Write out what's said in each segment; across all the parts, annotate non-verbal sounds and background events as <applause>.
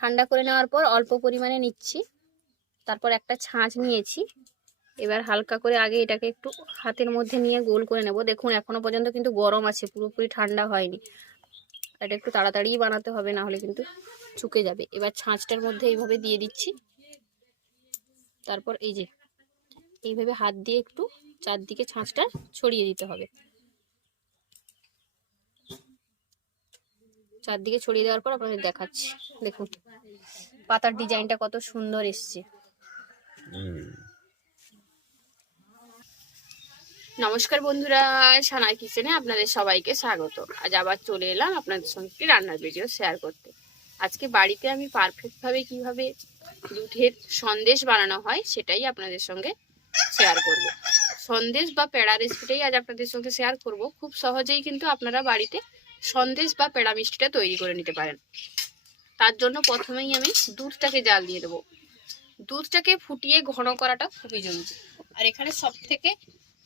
ঠান্ডা করে নেওয়ার পর অল্প পরিমাণে নিচ্ছি। তারপর একটা ছাঁচ নিয়েছি। এবার হালকা করে আগে এটাকে একটু হাতের মধ্যে নিয়ে গোল করে নেব। দেখুন, এখনও পর্যন্ত কিন্তু গরম আছে, পুরোপুরি ঠান্ডা হয়নি। এটা একটু তাড়াতাড়ি বানাতে হবে, না হলে কিন্তু চুকে যাবে। এবার ছাঁচটার মধ্যে এইভাবে দিয়ে দিচ্ছি। তারপর এই যে, এইভাবে হাত দিয়ে একটু চারদিকে ছাঁচটা ছড়িয়ে দিতে হবে। চারদিকে ছড়িয়ে দেওয়ার পর আপনাদের দেখাচ্ছি। দেখুন, পাতার ডিজাইনটা কত সুন্দর এসছে। নমস্কার বন্ধুরা, সানাই কিচেনে আপনাদের সবাইকে স্বাগত। আজ আবার চলে এলাম আপনাদের সঙ্গে একটি রান্নার ভিডিও শেয়ার করতে। আজকে বাড়িতে আমি পারফেক্টভাবে কীভাবে দুধের সন্দেশ বানানো হয় সেটাই আপনাদের সঙ্গে শেয়ার করব। সন্দেশ বা পেড়া রেসিপিটাই আজ আপনাদের সঙ্গে শেয়ার করব। খুব সহজেই কিন্তু আপনারা বাড়িতে সন্দেশ বা পেড়া মিষ্টিটা তৈরি করে নিতে পারেন। তার জন্য প্রথমেই আমি দুধটাকে জাল দিয়ে দেবো। দুধটাকে ফুটিয়ে ঘন করাটা খুবই জরুরি। আর এখানে সব থেকে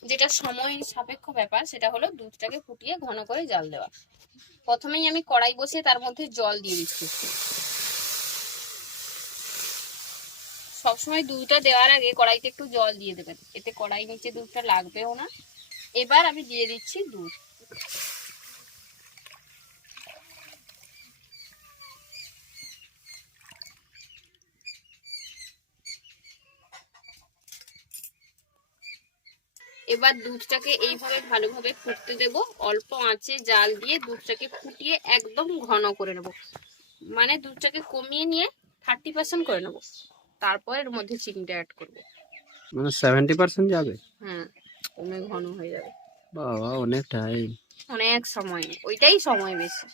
যেটা সময় সাপেক্ষ ব্যাপার, সেটা হলো দুধটাকে ফুটিয়ে ঘন করে জাল দেওয়া। প্রথমেই আমি কড়াই বসিয়ে তার মধ্যে জল দিয়ে দিচ্ছি। সবসময় দুধটা দেওয়ার আগে কড়াইতে একটু জল দিয়ে দেবেন। এতে কড়াই নিচে দুধটা লাগবেও না। এবার আমি দিয়ে দিচ্ছি দুধ। এবার দুধটাকে এইভাবে ভালোভাবে ফুটতে দেব। অল্প আঁচে জাল দিয়ে দুধটাকে ফুটিয়ে একদম ঘন করে নেব। মানে দুধটাকে কমিয়ে নিয়ে থার্টি পার্সেন্ট করে নেব। তারপর এর মধ্যে চিনিটা অ্যাড করব। মানে সেভেন্টি পার্সেন্ট যাবে? হ্যাঁ কমে ঘন হয়ে যাবে। বাবা অনেক টাইম অনেক সময় ওইটাই সময় বেশি।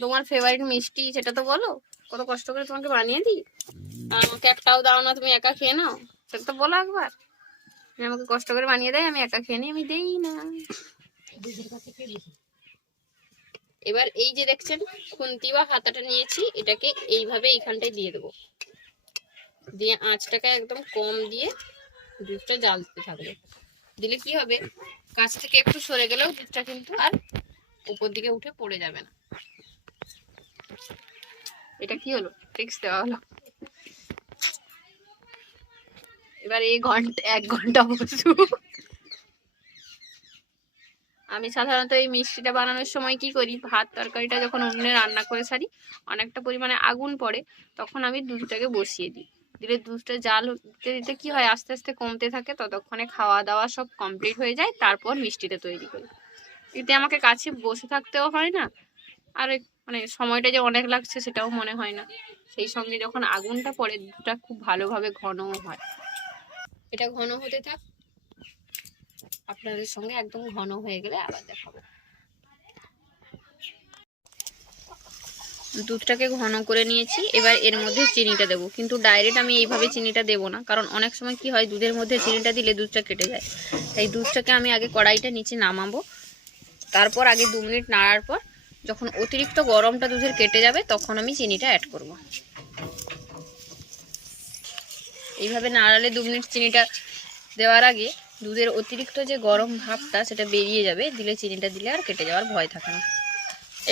তোমার ফেভারিট মিষ্টি সেটা তো বলো। কত কষ্ট করে তোমাকে বানিয়ে দিই। আমাকে একটাও দাও না তুমি একা খেয়ে নাও। সেটা তো বলো একবার। আমাকে কষ্ট করে বানিয়ে দেয় আমি একা খেয়ে নিই আমি দেই না। এবার এই যে দেখছেন খুন্তি বা হাতাটা নিয়েছি এটাকে এইভাবে এইখানটায় দিয়ে দেবো। দিয়ে আঁচটাকে একদম কম দিয়ে দুধটা জ্বালতে থাকবে। দিলে কি হবে? কাছ থেকে একটু সরে গেলেও দুধটা কিন্তু আর উপর দিকে উঠে পড়ে যাবে না। এটা কি হলো? ফিক্স দেওয়া হলো। এবার এই ঘণ্টা, এক ঘণ্টা বসু। আমি সাধারণত এই মিষ্টিটা বানানোর সময় কি করি? ভাত তরকারিটা যখন উনুনে রান্না করে সারি, অনেকটা পরিমাণে আগুন পড়ে, তখন আমি দুধটাকে বসিয়ে দিই। দিলে দুধটা জাল দিতে দিতে কি হয়? আস্তে আস্তে কমতে থাকে, ততক্ষণে খাওয়া দাওয়া সব কমপ্লিট হয়ে যায়, তারপর মিষ্টিটা তৈরি করি। এতে আমাকে কাছে বসে থাকতেও হয় না, আর মানে সময়টা যে অনেক লাগছে সেটাও মনে হয় না। সেই সঙ্গে যখন আগুনটা পড়ে, দুধটা খুব ভালোভাবে ঘনও হয়। এটা ঘন হতে থাক। আপনাদের সঙ্গে একদম ঘন হয়ে গেলে আবার দেখাবো। দুধটাকে ঘন করে নিয়েছি, এবার এর মধ্যে চিনিটা দেবো। কিন্তু ডাইরেক্ট আমি এইভাবে চিনিটা দেবো না, কারণ অনেক সময় কি হয়, দুধের মধ্যে চিনিটা দিলে দুধটা কেটে যায়। তাই দুধটাকে আমি আগে কড়াইটা নিচে নামাবো। তারপর আগে দু মিনিট নাড়ার পর যখন অতিরিক্ত গরমটা দুধের কেটে যাবে, তখন আমি চিনিটা অ্যাড করব। এইভাবে নাড়ালে দু মিনিট চিনিটা দেওয়ার আগে দুধের অতিরিক্ত যে গরম ভাবটা, সেটা বেরিয়ে যাবে। দিলে চিনিটা দিলে আর কেটে যাওয়ার ভয় থাকে না।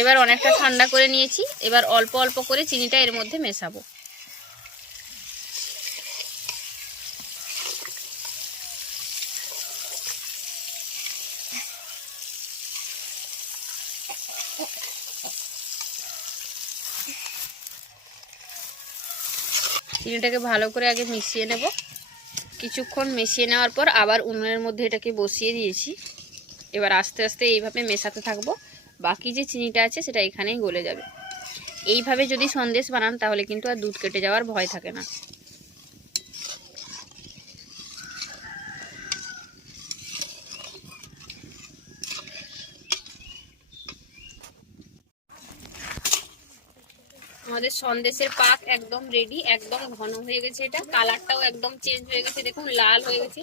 এবার অনেকটা ঠান্ডা করে নিয়েছি। এবার অল্প অল্প করে চিনিটা এর মধ্যে মেশাবো। চিনিটাকে ভালো করে আগে মিশিয়ে নেব। কিছুক্ষণ মিশিয়ে নেওয়ার পর আবার উনুনের মধ্যে এটাকে বসিয়ে দিয়েছি। এবার আস্তে আস্তে এইভাবে মেশাতে থাকব। বাকি যে চিনিটা আছে সেটা এখানেই গলে যাবে। এইভাবে যদি সন্দেশ বানান তাহলে কিন্তু আর দুধ কেটে যাওয়ার ভয় থাকে না। আমাদের সন্দেশের পাক একদম রেডি একদম ঘন হয়ে গেছে এটা। কালারটাও একদম চেঞ্জ হয়ে গেছে, দেখুন, লাল হয়ে গেছে।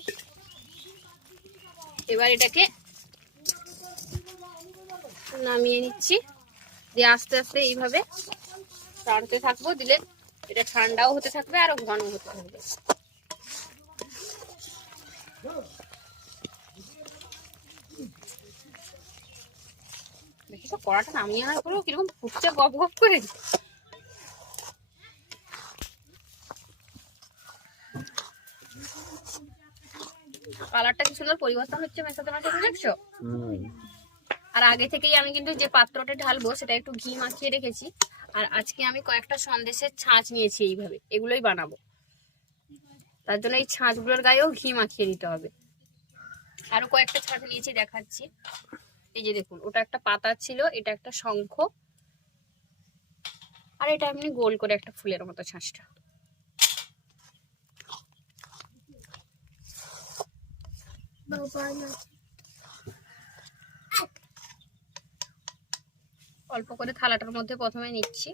এবার এটাকে নামিয়ে নিচ্ছি। দিয়ে আস্তে আস্তে এইভাবে টানতে থাকব, দিলে এটা ঠান্ডাও হতে থাকবে আরও ঘন হতে থাকবে। কড়াটা নামিয়ে আনার পরেও কীরকম ফুটছে, গপ গপ করে। কালারটা কি সুন্দর পরিবর্তন হচ্ছে মেশাতে মেশাতে দেখছ আর আগে থেকেই আমি কিন্তু যে পাত্রটা ঢালবো সেটা একটু ঘি মাখিয়ে রেখেছি। আর আজকে আমি কয়েকটা সন্দেশের ছাঁচ নিয়েছি এইভাবে এগুলোই বানাবো। তার জন্য এই ছাঁচগুলোর গায়েও ঘি মাখিয়ে দিতে হবে। আরও কয়েকটা ছাঁচ নিয়েছি দেখাচ্ছি। এই যে দেখুন ওটা একটা পাতা ছিল এটা একটা শঙ্খ। আর এটা এমনি গোল করে একটা ফুলের মতো ছাঁচটা। অল্প করে থালাটার মধ্যে প্রথমে নিচ্ছি।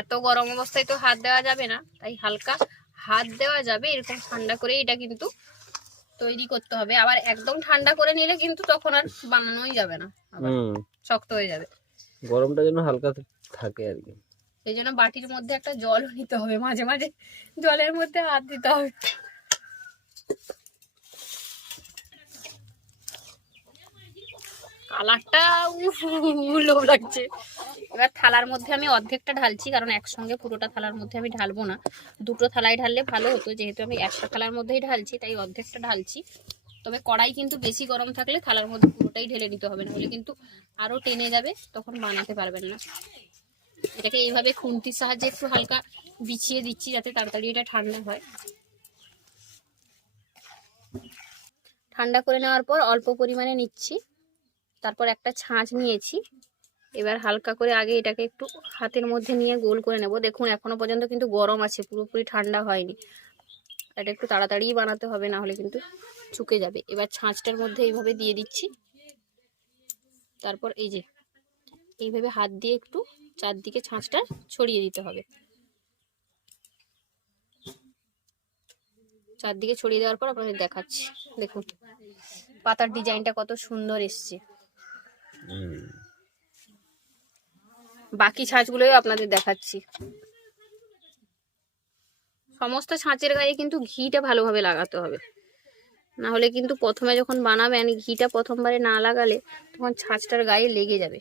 এত গরম অবস্থায় তো হাত দেওয়া যাবে না তাই হালকা হাত দেওয়া যাবে এরকম ঠান্ডা করে এটা কিন্তু তৈরি করতে হবে। আবার একদম ঠান্ডা করে নিলে কিন্তু তখন আর বানানোই যাবে না শক্ত হয়ে যাবে। গরমটা যেন হালকা থাকে আর কি। এই জন্য বাটির মধ্যে একটা জলও নিতে হবে মাঝে মাঝে জলের মধ্যে হাত দিতে হবে। কালারটা লোভ লাগছে। এবার থালার মধ্যে আমি অর্ধেকটা ঢালছি, কারণ একসঙ্গে পুরোটা থালার মধ্যে আমি ঢালবো না। দুটো থালায় ঢাললে ভালো হতো, যেহেতু আমি একটা থালার মধ্যেই ঢালছি, তাই অর্ধেকটা ঢালছি। তবে কড়াই কিন্তু বেশি গরম থাকলে থালার মধ্যে পুরোটাই ঢেলে নিতে হবে না হলে কিন্তু আরও টেনে যাবে, তখন বানাতে পারবেন না। এটাকে এইভাবে খুন্তির সাহায্যে একটু হালকা বিছিয়ে দিচ্ছি, যাতে তাড়াতাড়ি এটা ঠান্ডা হয়। ঠান্ডা করে নেওয়ার পর অল্প পরিমাণে নিচ্ছি। তারপর একটা ছাঁচ নিয়েছি। এবার হালকা করে আগে এটাকে একটু হাতের মধ্যে নিয়ে গোল করে নেব। দেখুন, এখনও পর্যন্ত কিন্তু গরম আছে, পুরোপুরি ঠান্ডা হয়নি। এটা একটু তাড়াতাড়ি বানাতে হবে, না হলে কিন্তু চুকে যাবে। এবার ছাঁচটার মধ্যে এইভাবে দিয়ে দিচ্ছি। তারপর এই যে, এইভাবে হাত দিয়ে একটু চারদিকে ছাঁচটা ছড়িয়ে দিতে হবে। চারদিকে ছড়িয়ে দেওয়ার পর আপনাদের দেখাচ্ছি। দেখুন পাতার ডিজাইনটা কত সুন্দর এসছে। বাকি ছাঁচগুলোই আপনাদের দেখাচ্ছি। সমস্ত ছাঁচের গায়ে কিন্তু ঘিটা ভালোভাবে লাগাতে হবে। না হলে কিন্তু প্রথমে যখন বানাবেন ঘিটা প্রথমবারে না লাগালে তখন ছাঁচটার গায়ে লেগে যাবে।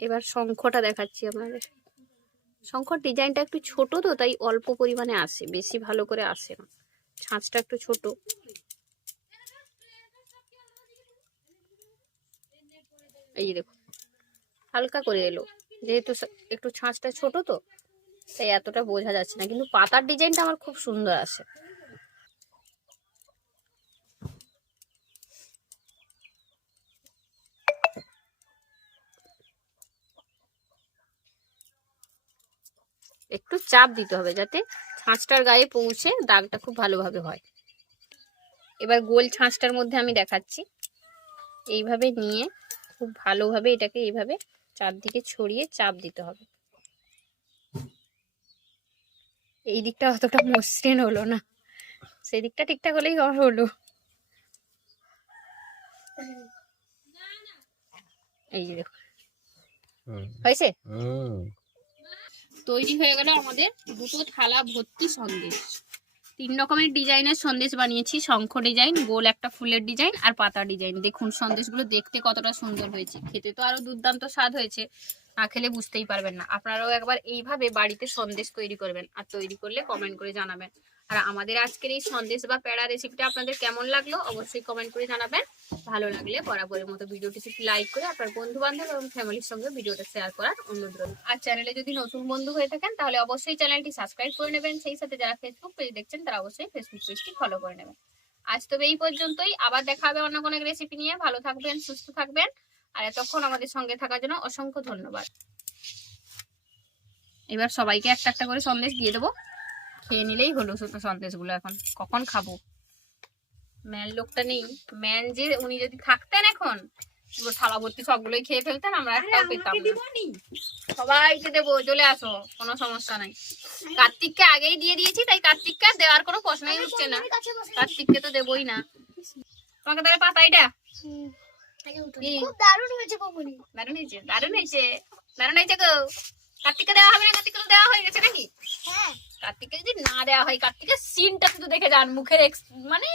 এবার শঙ্খটা দেখাচ্ছি আপনাদের। শঙ্খর ডিজাইনটা একটু ছোট তো, তাই অল্প পরিমাণে আসে, বেশি ভালো করে আসে না। ছাঁচটা একটু ছোট। এই যে দেখুন হালকা করে এলো। যেহেতু একটু ছাঁচটা ছোট তো, তাই এতটা বোঝা যাচ্ছে না। কিন্তু পাতার ডিজাইনটা আমার খুব সুন্দর আসে। একটু চাপ দিতে হবে যাতে ছাঁচটার গায়ে পৌঁছে দাগটা খুব ভালোভাবে হয়। এবার গোল ছাঁচটার মধ্যে আমি দেখাচ্ছি। এইভাবে নিয়ে খুব ভালোভাবে এটাকে এইভাবে চারদিকে ছড়িয়ে চাপ দিতে হবে। এই দিকটা অতটা মসৃণ হলো না। সেই দিকটা ঠিকঠাক হলেই হলো। এই যে দেখো হয়েছে? তৈরি হয়ে গেল আমাদের দুটো থালা ভর্তি সন্দেশ। তিন রকমের ডিজাইনের সন্দেশ বানিয়েছি, শঙ্খ ডিজাইন, গোল একটা ফুলের ডিজাইন আর পাতা ডিজাইন। দেখুন, সন্দেশগুলো দেখতে কতটা সুন্দর হয়েছে। খেতে তো আরও দুর্দান্ত স্বাদ হয়েছে, না খেলে বুঝতেই পারবেন না। আপনারাও একবার এইভাবে বাড়িতে সন্দেশ তৈরি করবেন আর তৈরি করলে কমেন্ট করে জানাবেন। আর আমাদের আজকের এই সন্দেশ বা প্যাড়া রেসিপিটা আপনাদের কেমন লাগল অবশ্যই কমেন্ট করে জানাবেন। ভালো লাগলে বরাবরের মতো ভিডিওটি লাইক করে আপনার বন্ধু বান্ধব এবং ফ্যামিলির সঙ্গে ভিডিওটা শেয়ার করার অনুরোধ রইল। আর চ্যানেলে যদি নতুন বন্ধু হয়ে থাকেন, তাহলে অবশ্যই চ্যানেলটি সাবস্ক্রাইব করে নেবেন। সেই সাথে যারা ফেসবুক পেজ দেখছেন, তারা অবশ্যই ফেসবুক পেজটি ফলো করে নেবেন। আজ তবে এই পর্যন্তই। আবার দেখা হবে অন্য কোনো রেসিপি নিয়ে। ভালো থাকবেন, সুস্থ থাকবেন। আর এতক্ষণ আমাদের সঙ্গে থাকার জন্য অসংখ্য ধন্যবাদ। এবার সবাইকে একটা একটা করে সন্দেশ দিয়ে দেবো। খেয়ে নিলেই হলো সন্দেশগুলো এখন। কখন খাব? ম্যান লোকটা নেই। ম্যান যে উনি যদি থাকতেন এখন পুরো থালা ভর্তি সবগুলোই খেয়ে ফেলতেন আমরা একটাও পেতাম সবাইকে দেবো চলে আসো কোনো সমস্যা নাই। কার্তিককে আগেই দিয়ে দিয়েছি তাই কার্তিককে দেওয়ার কোনো প্রশ্নই উঠছে না। কার্তিককে তো দেবই না। তোমাকে তাহলে পাতা এটা? দারুণ হয়েছে দারুণ হয়েছে দারুণ হয়েছে দারুণ হয়েছে গো। কার্তিককে দেওয়া হবে না? কার্তিককে দেওয়া হয়ে গেছে নাকি? হ্যাঁ। কার্তিককে যদি না দেওয়া হয় কার্তিকের সিনটা শুধু দেখে যান মুখের মানে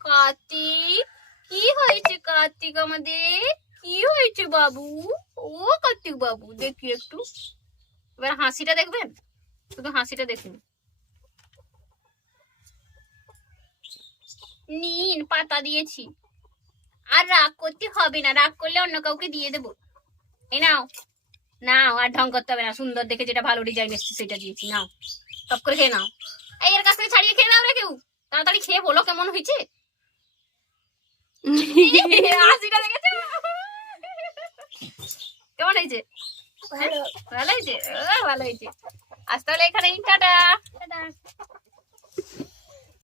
কার্তিক কি হয়েছে কার্তিক আমাদের? কি হয়েছে বাবু? ও কার্তিক বাবু দেখি একটু। এবার হাসিটা দেখবেন? শুধু হাসিটা দেখুন। নিন পাতা দিয়েছি। আর রাগ করতে হবে না রাগ করলে অন্য কাউকে দিয়ে দেবো। এই নাও। নাও আর ঢং করতে হবে না। সুন্দর দেখে যেটা ভালো ডিজাইন এসছে সেটা দিয়েছি নাও সব করে খেয়ে নাও। এই এর কাছ থেকে ছাড়িয়ে খেয়ে নাও রে কেউ। তাড়াতাড়ি খেয়ে বলো কেমন হয়েছে। <laughs> হাসিটা দেখেছ? কেমন হয়েছে? ভালো। হয়েছে? ভালো হয়েছে। আজ তাহলে এখানে টাটা।